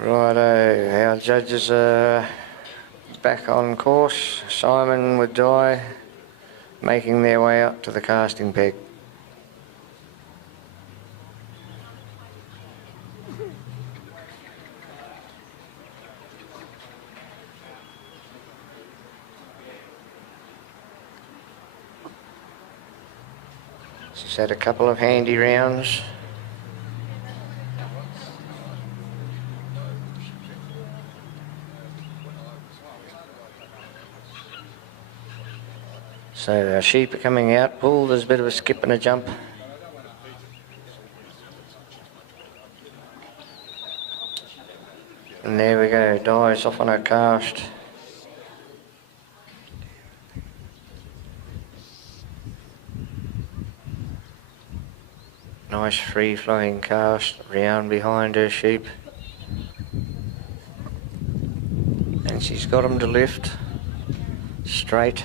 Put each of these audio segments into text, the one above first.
Righto, our judges are back on course. Simon with Di making their way up to the casting peg. She's had a couple of handy rounds. So our sheep are coming out. Pull, there's a bit of a skip and a jump. And there we go, Di's off on her cast. Nice free-flowing cast round behind her sheep. And she's got them to lift straight.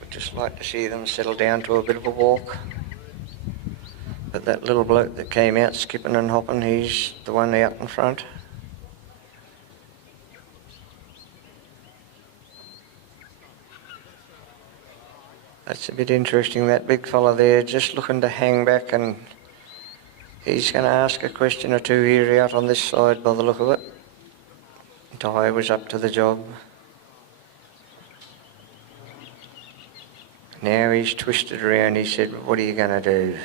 We'd just like to see them settle down to a bit of a walk. But that little bloke that came out skipping and hopping, he's the one out in front. That's a bit interesting, that big fella there just looking to hang back, and he's going to ask a question or two here out on this side by the look of it. Di was up to the job. Now he's twisted around, he said, "What are you going to do?"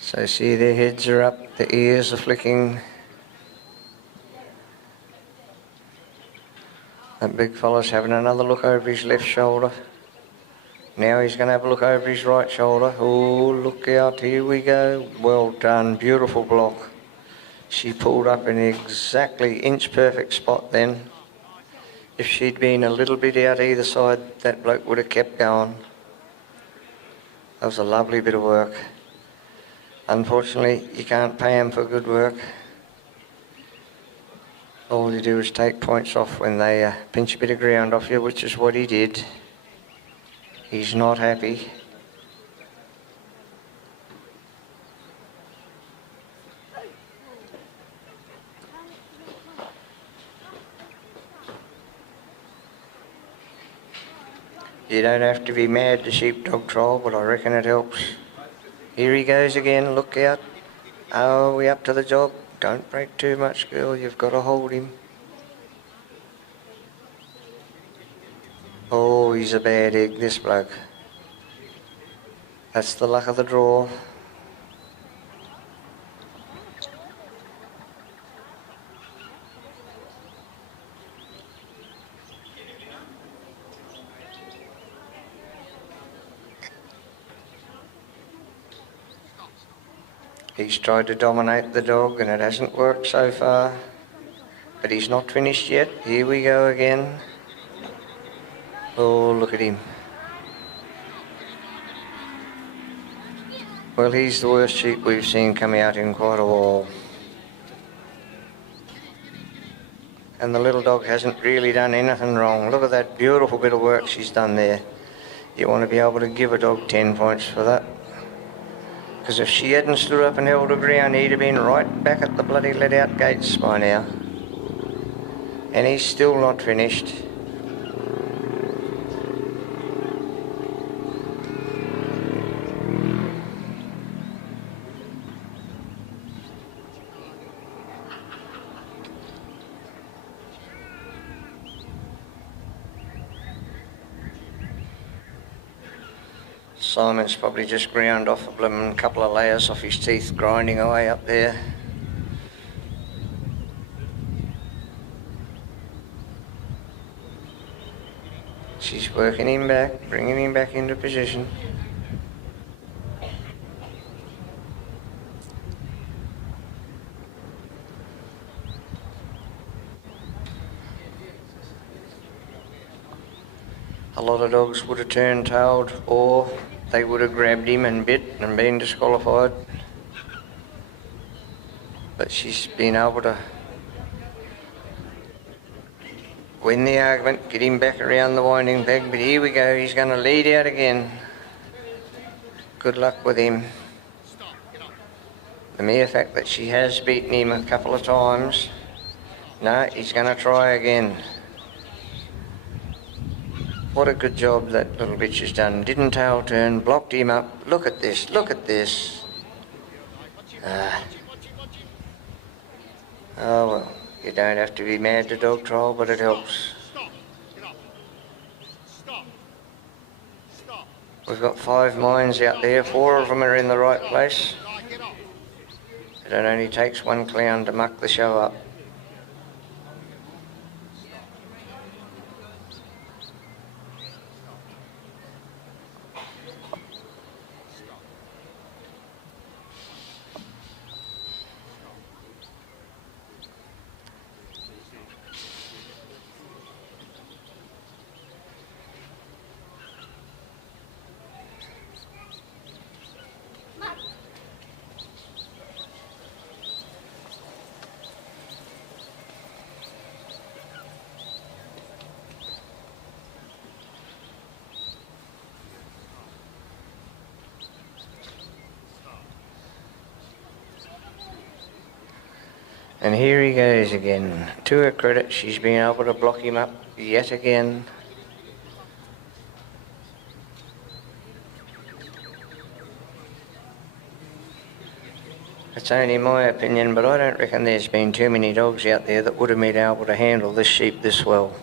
So see, their heads are up, the ears are flicking. That big fella's having another look over his left shoulder. Now he's going to have a look over his right shoulder. Oh, look out, here we go. Well done, beautiful block. She pulled up in exactly inch-perfect spot then. If she'd been a little bit out either side, that bloke would have kept going. That was a lovely bit of work. Unfortunately, you can't pay them for good work. All you do is take points off when they pinch a bit of ground off you, which is what he did. He's not happy. You don't have to be mad to sheepdog trial, but I reckon it helps. Here he goes again, look out. Oh, we up to the job. Don't break too much, girl, you've got to hold him. Oh, he's a bad egg, this bloke. That's the luck of the draw. He's tried to dominate the dog and it hasn't worked so far. But he's not finished yet. Here we go again. Oh, look at him. Well, he's the worst sheep we've seen come out in quite a while. And the little dog hasn't really done anything wrong. Look at that beautiful bit of work she's done there. You want to be able to give a dog 10 points for that. Because if she hadn't stood up and held her ground, he'd have been right back at the bloody let-out gates by now. And he's still not finished. Simon's probably just ground off a blooming couple of layers off his teeth, grinding away up there. She's working him back, bringing him back into position. A lot of dogs would have turned tailed, or they would have grabbed him and bit and been disqualified. But she's been able to win the argument, get him back around the winding peg, but here we go, he's going to lead out again. Good luck with him. The mere fact that she has beaten him a couple of times, no, he's going to try again. What a good job that little bitch has done. Didn't tail turn, blocked him up. Look at this, look at this. Oh well, you don't have to be mad to dog trial, but it helps. We've got 5 mines out there, 4 of them are in the right place. It only takes one clown to muck the show up. And here he goes again. To her credit, she's been able to block him up yet again. It's only my opinion, but I don't reckon there's been too many dogs out there that would have been able to handle this sheep this well.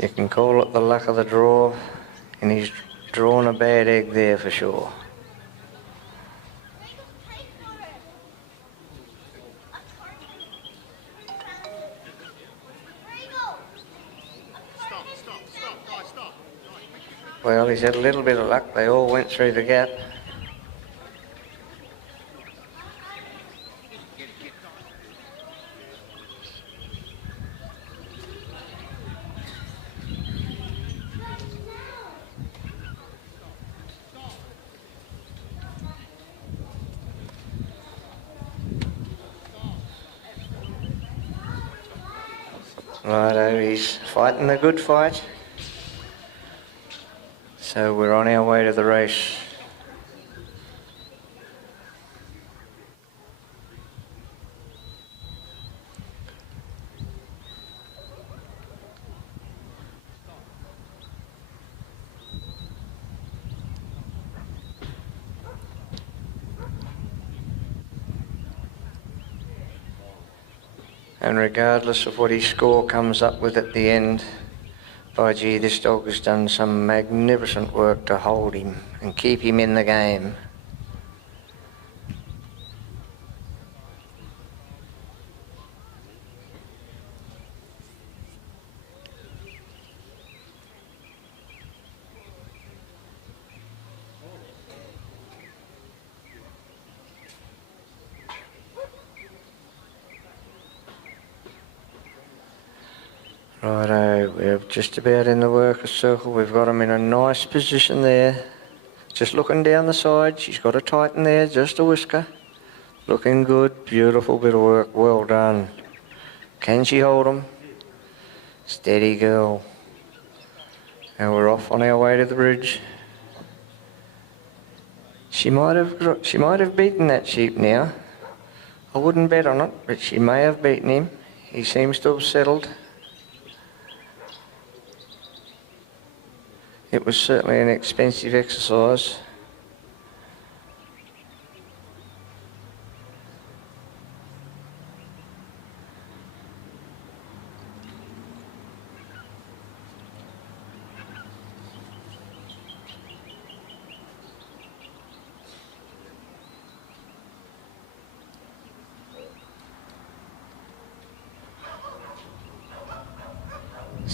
You can call it the luck of the draw, and he's drawn a bad egg there for sure. Well, he's had a little bit of luck. They all went through the gap. Righto, he's fighting a good fight. So we're on our way to the race. And regardless of what his score comes up with at the end, by gee, this dog has done some magnificent work to hold him and keep him in the game. Righto, we're just about in the worker's circle. We've got him in a nice position there. Just looking down the side. She's got a tighten there, just a whisker. Looking good, beautiful bit of work, well done. Can she hold him? Steady girl. And we're off on our way to the bridge. She might have beaten that sheep now. I wouldn't bet on it, but she may have beaten him. He seems to have settled. It was certainly an expensive exercise.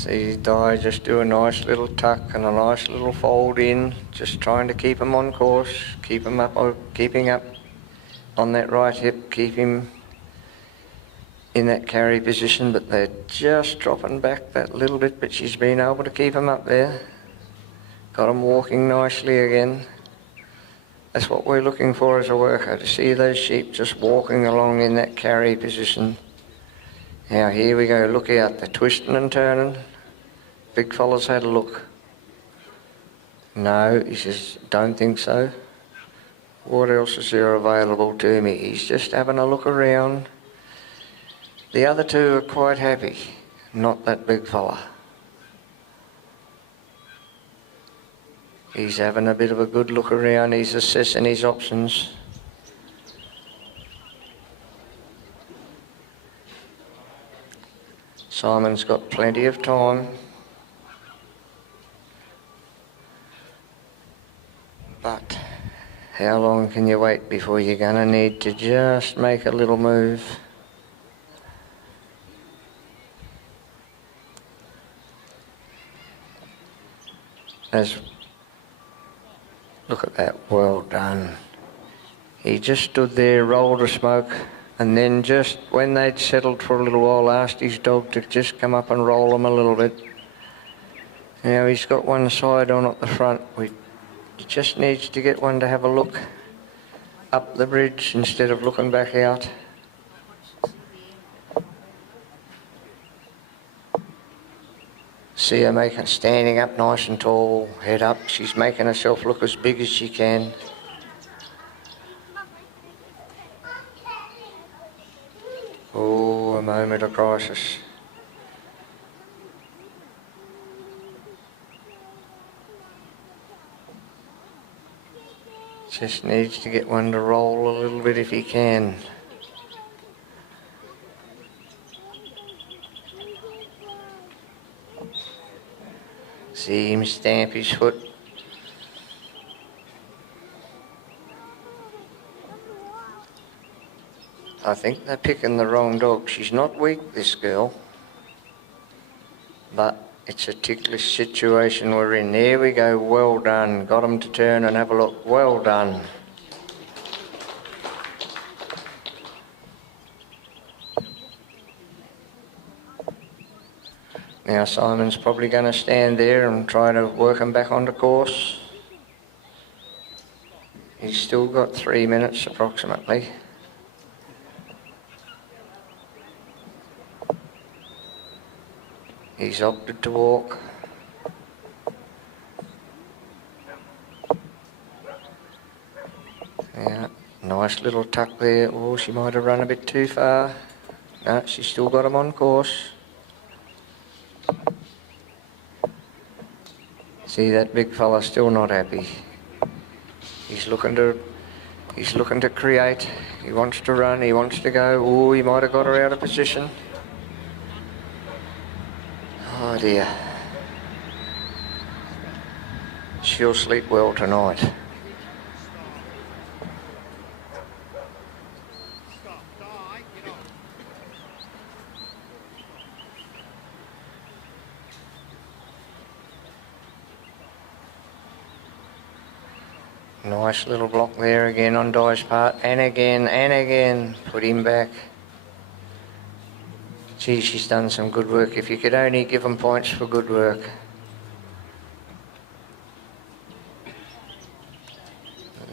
See Di just do a nice little tuck and a nice little fold in, just trying to keep him on course, keep him up, keeping up on that right hip, keep him in that carry position, but they're just dropping back that little bit, but she's been able to keep him up there. Got him walking nicely again. That's what we're looking for as a worker, to see those sheep just walking along in that carry position. Now here we go, look out, they're twisting and turning. Big fella's had a look. No, he says, don't think so. What else is there available to me? He's just having a look around. The other two are quite happy, not that big fella. He's having a bit of a good look around, he's assessing his options. Simon's got plenty of time. But how long can you wait before you're going to need to just make a little move? Look at that, well done. He just stood there, rolled a smoke, and then just when they'd settled for a little while, asked his dog to just come up and roll him a little bit. Now he's got one side on at the front. He just needs to get one to have a look up the bridge instead of looking back out. See her standing up nice and tall, head up. She's making herself look as big as she can. Oh, a moment of crisis. Just needs to get one to roll a little bit if he can. See him stamp his foot. I think they're picking the wrong dog. She's not weak, this girl, but it's a ticklish situation we're in. There we go, well done. Got him to turn and have a look. Well done. Now Simon's probably going to stand there and try to work him back onto course. He's still got 3 minutes approximately. He's opted to walk. Yeah, nice little tuck there. Oh, she might have run a bit too far. No, she's still got him on course. See, that big fella still not happy. He's looking to create. He wants to run, he wants to go. Oh, he might have got her out of position. Oh dear. She'll sleep well tonight. Nice little block there again on Di's part, and again, put him back. Gee, she's done some good work. If you could only give them points for good work.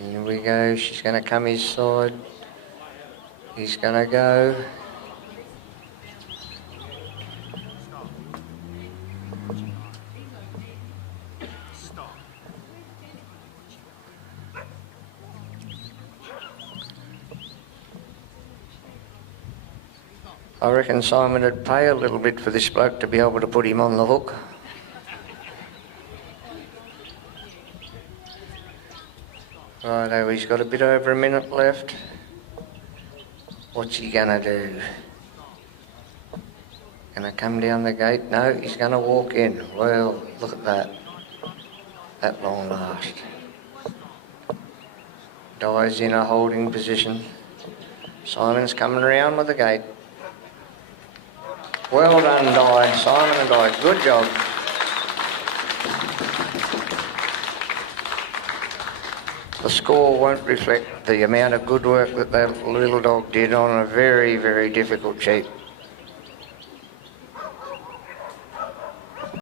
Here we go, she's going to come his side. He's going to go. I reckon Simon would pay a little bit for this bloke to be able to put him on the hook. Righto, he's got a bit over a minute left. What's he gonna do? Gonna come down the gate? No, he's gonna walk in. Well, look at that. At long last. Di's in a holding position. Simon's coming around with the gate. Well done, Di. Simon and Di, good job. The score won't reflect the amount of good work that that little dog did on a very, very difficult sheep.